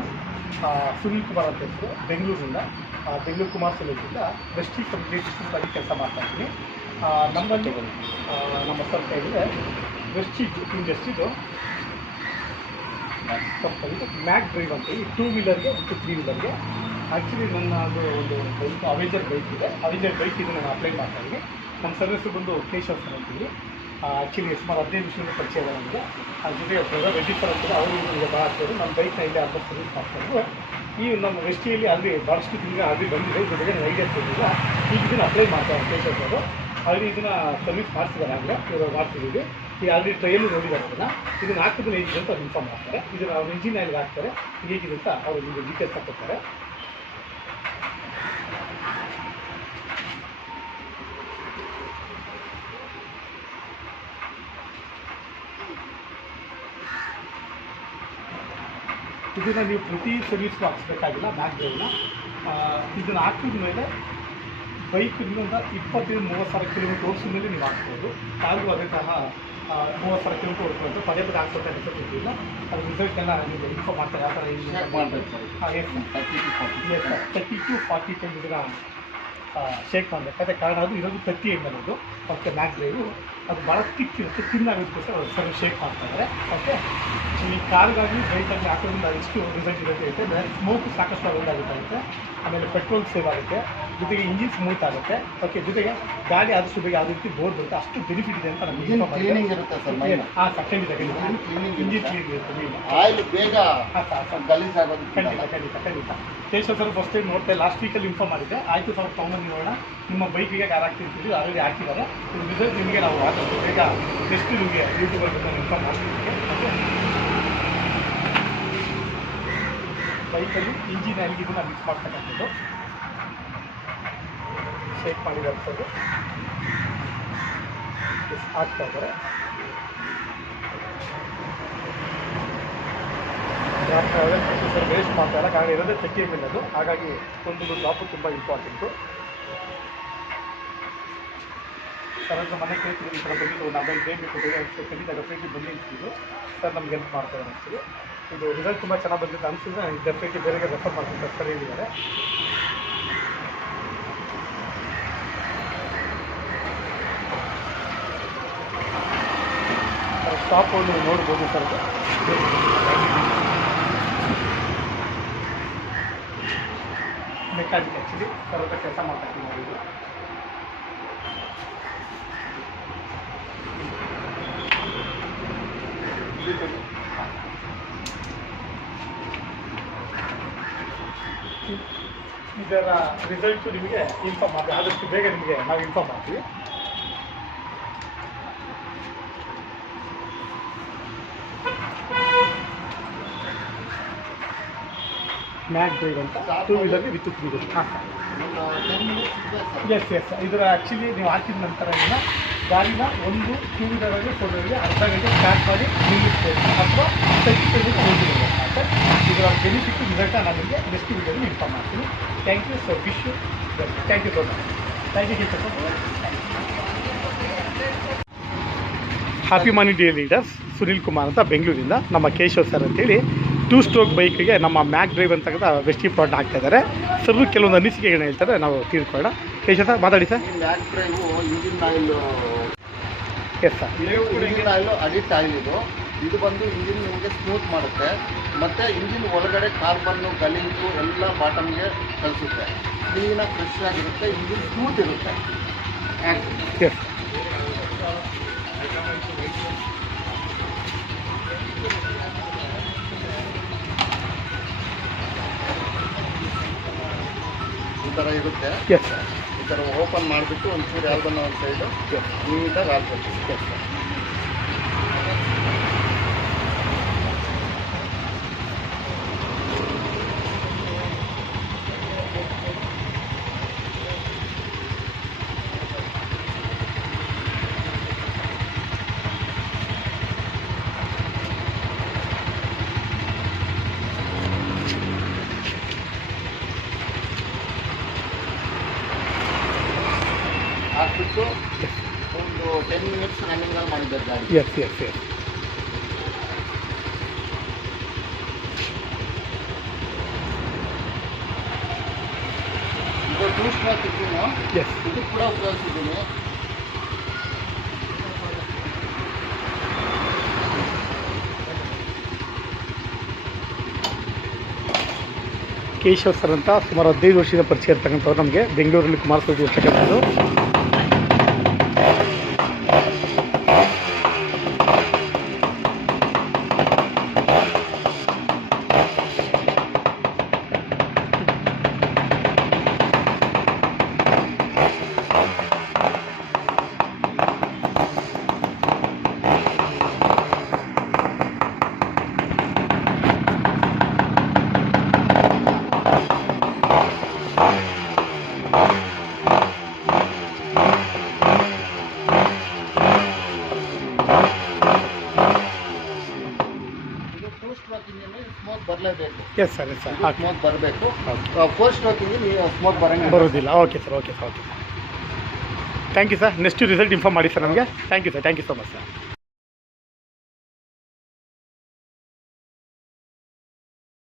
Leaders Sunil Kumar ಅಂತ ಹೆಸರು, ಬೆಂಗಳೂರಿಂದ, ಬೆಂಗಳೂರು ಕುಮಾರ್ ಸಲೂರಿಂದ ವೆಸ್ಟಿ ಕಮ್ಯುನಿಕೇಷನ್ ಆಗಿ ಕೆಲಸ ಮಾಡ್ತಾಯಿದ್ದೀನಿ. ನಮ್ಮಲ್ಲಿ ನಮ್ಮ ಸಂಸ್ಥೆ ಇದೆ ವೆಸ್ಟಿ ಇಂಡಸ್ಟ್ರಿದು ಕಂಪನಿ ಮ್ಯಾಕ್ ಡ್ರೈವ್ ಅಂತ ಈ 2 ವೀಲರ್ಗೆ ಮತ್ತು 3 ವೀಲರ್ಗೆ. ಆ್ಯಕ್ಚುಲಿ ನನ್ನ ಅದು ಒಂದು ಬೈಕ್ ಅವೆಂಜರ್ ಬೈಕ್ ಇದೆ. ಅವೆಂಜರ್ ಬೈಕ್ ಇದು ನಾನು ಅಪ್ಲೈ ಮಾಡ್ತಾಯಿದ್ದೀನಿ. ನಮ್ಮ ಸರ್ವಿಸು ಬಂದು ಕೇಶವ್ ಸರ್ ಅಂತೀವಿ. ಆ್ಯಕ್ಚುಲಿ ಸುಮಾರು 15 ವರ್ಷದಿಂದ ಪರಿಚಯ ಇದೆ ನನಗೆ. ಅದ್ರ ಜೊತೆಗೆ ಬ್ರದರ್ ರೆಡ್ಡಿ ಸರ್ ಅಂತಾರೆ, ಅವರು ನನಗೆ ಭಾಳ ಆಗ್ತಾಯಿದ್ರು. ನಮ್ಮ ಬೈಕ್ನ ಇಲ್ಲಿ ಅರ್ಧ ಸರ್ವಿಸ್ ಮಾಡ್ತಾಯಿದ್ರು. ಈ ನಮ್ಮ ವೆಸ್ಟಿಯಲ್ಲಿ ಅಲ್ಲಿ ಭಾಳಷ್ಟು ತಿಂಗಳು ಅಲ್ಲಿ ಬಂದಿದೆ. ಜೊತೆಗೆ ನಾನು ಐಡಿಯಾ ಕೊಟ್ಟಿಲ್ಲ. ಈಗ ಇದನ್ನು ಅಪ್ಲೈ ಮಾಡ್ತಾರೆ ಕೇಶವ್ ಸರ್. ಆಲ್ರೆಡಿ ಇದನ್ನು ಸರ್ವಿಸ್ ಮಾಡಿಸಿದ್ದಾರೆ. ಆಗಲೇ ಇವಾಗ ಮಾಡ್ತಿದ್ದೀವಿ. ಈ ಆಲ್ರೆಡಿ ಟ್ರೈಲು ನೋಡಿದ್ದಾರೆ. ಇದನ್ನು ಹಾಕಿದ್ರೆ ಹೇಗಿದೆ ಅಂತ ಅವ್ರು ಇನ್ಫಾರ್ಮ್ ಮಾಡ್ತಾರೆ. ಇದನ್ನು ಅವ್ರು ಇಂಜಿನ್ ಆಯಿಲ್ಗೆ ಹಾಕ್ತಾರೆ, ಹೇಗಿದೆ ಅಂತ ಅವರು ನಿಮಗೆ ಡೀಟೇಲ್ಸ್ ಹಾಕ್ಕೊಡ್ತಾರೆ. ಇದನ್ನು ನೀವು ಪ್ರತಿ ಸರ್ವಿಸ್ಗೂ ಹಾಕ್ಸ್ಬೇಕಾಗಿಲ್ಲ. ಮ್ಯಾಕ್ ಡ್ರೈವ್ನ ಇದನ್ನು ಹಾಕಿದ ಮೇಲೆ ಬೈಕ್ ಇನ್ನೊಂದು 25-30 ಸಾವಿರ ಕಿಲೋಮೀಟ್ರ್ ಓಡಿಸಿದ ಮೇಲೆ ನೀವು ಹಾಕ್ಬೋದು. ಕಾರಿಗೂ ಅದೇ ತರಹ 30 ಸಾವಿರ ಕಿಲೋಮೀಟ್ರ್ ಓಡಿಸ್ಬೋದು. ಪದೇ ಪದೇ ಹಾಕ್ಸೋಕೆ ಅನಿಸೋದಿಲ್ಲ. ಅದು ರಿಸಲ್ಟೆಲ್ಲ ನಿಮಗೆ ಇನ್ಫಾರ್ಮ್ ಮಾಡ್ತಾರೆ. ಯಾವ ಥರ ಇದು 30 to 40 ಟೈಮ್ ಇದನ್ನು ಶೇಕ್ ಮಾಡಬೇಕಾದ್ರೆ. ಕಾರಣ ಅದು ಇರೋದು 30 ml ಅನ್ನೋದು. ಮತ್ತು ಮ್ಯಾಕ್ ಡ್ರೈವು ಅದು ಭಾಳ ತಿಕ್ಕಿರುತ್ತೆ. ತಿನ್ನಾಗೋದಕ್ಕೋಸ್ಕರ ಅವ್ರು ಸರಿ ಶೇಕ್ ಮಾಡ್ತಾಯಿದ್ದಾರೆ. ಓಕೆ, ಈ ಕಾರ್ಗಾಗಲಿ ಬೈಕಾಗಲಿ ಹಾಕೋದ್ರಿಂದ ಎಷ್ಟು ರಿಸಲ್ಟ್ ಇರುತ್ತೆ ಅಂದರೆ ಸ್ಮೋಕ್ ಸಾಕಷ್ಟು ಅವೆಲ್ಲ ಆಗುತ್ತೆ. ಆಮೇಲೆ ಪೆಟ್ರೋಲ್ ಸೇವ್ ಆಗುತ್ತೆ. ಜೊತೆಗೆ ಇಂಜಿನ್ ಸ್ಮೂತ್ ಆಗುತ್ತೆ. ಓಕೆ, ಜೊತೆಗೆ ಗಾಡಿ ಆದಷ್ಟು ಬೇಗ ಯಾವುದೇ ರೀತಿ ಬೋರ್ಡ್ ಬರುತ್ತೆ. ಅಷ್ಟು ಬೆನಿಫಿಟ್ ಇದೆ ಅಂತ ನಮಗೆ ಕ್ಲೀನಿಂಗ್ ಇರುತ್ತೆ ಸರ್. ಖಂಡಿತ ಇಂಜಿನ್ ಕ್ಲೀನ್ ಇರುತ್ತೆ. ಆಯಿಲ್ ಬೇಗ ಗಲೀಜ್ ಆಗೋದು ಖಂಡಿತ. ಕೇಶವ್ ಸರ್ ಫಸ್ಟ್ ಟೈಮ್ ನೋಡ್ತಾ ಲಾಸ್ಟ್ ವೀಕಲ್ಲಿ ಇನ್ಫಾರ್ಮ್ ಮಾಡಿದ್ದೆ. ಆಯಿತು ಸರ್ ತೊಗೊಂಡು ನೋಡೋಣ, ನಿಮ್ಮ ಬೈಕಿಗೆ ಕಾರ್ ಹಾಕ್ತಿರ್ತೀವಿ, ಆಲ್ರೆಡಿ ಹಾಕಿದ್ದಾರೆ. ಇದು ರಿಸಲ್ಟ್ ನಿಮಗೆ ನಾವು ಆದಷ್ಟು ಬೇಗ ಎಷ್ಟು ನಿಮಗೆ ಯೂಟ್ಯೂಬಲ್ಲಿ ನಾನು ಇನ್ಫಾರ್ಮ್ ಮಾಡ್ತಿದ್ದೀವಿ. ಬೈಕಲ್ಲಿ ಇಂಜಿನ್ ಆಯಿಲ್ಗೆ ಇದನ್ನು ಮಿಕ್ಸ್ ಮಾಡ್ತಕ್ಕಂಥದ್ದು ಶೇಕ್ ಮಾಡಿದ್ದಾರೆ ಸರ್. ಹಾಕ್ತಾ ಇದ್ದಾರೆ. ಸರ್ ವೇಸ್ಟ್ ಮಾಡ್ತಾ ಇಲ್ಲ, ಕಾರಣ ಇರೋದೇ 30 ml ಅದು. ಹಾಗಾಗಿ ಒಂದು ಡ್ರಾಪು ತುಂಬ ಇಂಪಾರ್ಟೆಂಟು. ಸರ್ ಹತ್ರ ಮನೆ ಕೇಳ್ತಿದ್ದೀವಿ, ಈ ಥರ ಬಂದಿದ್ದು ಮೊಬೈಲ್ ಗೇಮ್ ಬೇಕು ಖಂಡಿತ ಡೆಫಿನೆಟ್ಲಿ ಬನ್ನಿ ಅಂತಿದ್ದು ಸರ್ ನಮ್ಗೆ ಹೆಲ್ಪ್ ಮಾಡ್ತಾರೆ ಅನಿಸ್ತೀವಿ. ಇದು ರಿಸಲ್ಟ್ ತುಂಬ ಚೆನ್ನಾಗಿ ಬಂದಿದೆ ಅನಿಸಿದ್ರೆ ಡೆಫಿನೆಟ್ಲಿ ಬೇರೆಗೆ ರೆಫರ್ ಮಾಡ್ತಾರೆ ಸರ್ ಹೇಳಿದ್ದಾರೆ. ಸ್ಟಾಪ್ ನೀವು ನೋಡ್ಬೋದು ಸರ್. ಮೆಕ್ಯಾನಿಕ್ ಆ್ಯಕ್ಚುಲಿ ಸರ್ ಹತ್ರ ಕೆಲಸ ಮಾಡ್ತಾಯಿದ್ದೀವಿ ನಾವು. ಇದರ ರಿಸಲ್ಟು ನಿಮಗೆ ಇನ್ಫಾರ್ಮ್ ಮಾಡ್ತೀವಿ. ಆದಷ್ಟು ಬೇಗ ನಿಮಗೆ ನಾವು ಇನ್ಫಾರ್ಮ್ ಮಾಡ್ತೀವಿ. ಮ್ಯಾಕ್ ಡ್ರೈವ್ ಅಂತ 2 ವೀಲರ್ಗೆ ವಿತ್ 3 ವೀಲರ್. ಹಾಂ ಎಸ್. ಇದರ ಆ್ಯಕ್ಚುಲಿ ನೀವು ಹಾಕಿದ ನಂತರ ಇದನ್ನು ಗಾಡಿನ ಒಂದು 2 ವೀಲರಲ್ಲಿ 4 ವೀಲರ್ಗೆ ಅರ್ಧ ಗಂಟೆ ಸ್ಟಾರ್ಟ್ ಮಾಡಿ ನಿಲ್ಲಿಸ್ಬೇಕು ಅಥವಾ 30 ಕಿಲೋಮೀಟರ್ ಹೋಗಿರಬೇಕು ಅಂತ. ಇದರ ಬೆನಿಫಿಟ್ ರಿಸಲ್ಟ ನಾನು ನಿಮಗೆ ನೆಕ್ಸ್ಟ್ ವೀಡಿಯೋದಲ್ಲಿ ಇನ್ಫಾರ್ಮ್ ಮಾಡ್ತೀನಿ. Thank you. So wish you thank you so much. Thank you sir. Happy morning dear leaders. Sunil Kumar ಅಂತ ಬೆಂಗಳೂರಿಂದ. ನಮ್ಮ ಕೇಶವ್ ಸರ್ ಅಂತೇಳಿ 2 ಸ್ಟ್ರೋಕ್ ಬೈಕಿಗೆ ನಮ್ಮ ಮ್ಯಾಕ್ ಡ್ರೈವ್ ಅಂತಕ್ಕಂಥ ವೆಸ್ಟಿ ಪ್ರಾಡಕ್ಟ್ ಹಾಕ್ತಾಯಿದ್ದಾರೆ. ಸರ್ ಕೆಲವೊಂದು ಅನಿಸಿಕೆಗಳನ್ನ ಹೇಳ್ತಾರೆ, ನಾವು ತಿಳ್ಕೊಳ್ಳೋಣ. ಕೇಶವ್ ಸರ್ ಮಾತಾಡಿ sir. Mak drive engine oil. Yes sir. Engine oil ಅಡಿಟ್ ಆಯಿಲ್ ಇದು ಬಂದು ಇಂಜಿನ್ ನಿಮಗೆ ಸ್ಮೂತ್ ಮಾಡುತ್ತೆ. ಮತ್ತು ಇಂಜಿನ್ ಒಳಗಡೆ ಕಾರ್ಬನ್ನು ಗಲೀಜು ಎಲ್ಲ ಬಾಟಮ್ಗೆ ಕಳಿಸುತ್ತೆ. ಕ್ಲೀನಾಗಿ ಫ್ರೆಶ್ ಆಗಿರುತ್ತೆ. ಇಂಜಿನ್ ಸ್ಮೂತ್ ಇರುತ್ತೆ. ಎಸ್. ಈ ಥರ ಇರುತ್ತೆ. Yes sir. ಈ ಥರ ಓಪನ್ ಮಾಡಿಬಿಟ್ಟು ಒಂಚೂರು ಯಾವುದನ್ನ ಒಂದು ಸೈಡು ನೀಟಾಗಿ ಹಾಕ್ಬೇಕು. Yes sir. ಹಾಕ್ಬಿಟ್ಟು ಒಂದು 10 ಮಿನಿಟ್ಸ್ ರನ್ನಿಂಗಲ್ಲಿ ಮಾಡಿದ್ದಾರೆ ಗಾಡಿ. ಎಸ್. 2 ಸ್ಟ್ರೋಕ್ ಇದ್ದು ಎಸ್. ಇದು ಕೂಡ ಉಪಯೋಗಿಸಿದ್ದೀನಿ. ಕೇಶವ್ ಸರ್ ಅಂತ ಸುಮಾರು 15 ವರ್ಷದ ಪರಿಚಯ ಇರ್ತಕ್ಕಂಥವ್ರು ನಮಗೆ ಬೆಂಗಳೂರಲ್ಲಿ ಕುಮಾರಸ್ವಾಮಿ ಇರ್ತಕ್ಕಂಥದ್ದು. ಸ್ಮೋಕ್ ಬರಲೇಬೇಕು. Yes sir, yes sir. Smoke ಬರಬೇಕು. 4 ಸ್ಟ್ರೋಕ್ ಇಂಜಿನ್ ಸ್ಮೋಕ್ ಬರೋದಿಲ್ಲ. Okay sir, okay sir, okay. Thank you sir. Next result inform ಮಾಡಿ ಸರ್ ನಮಗೆ. Thank you sir, thank you so much sir.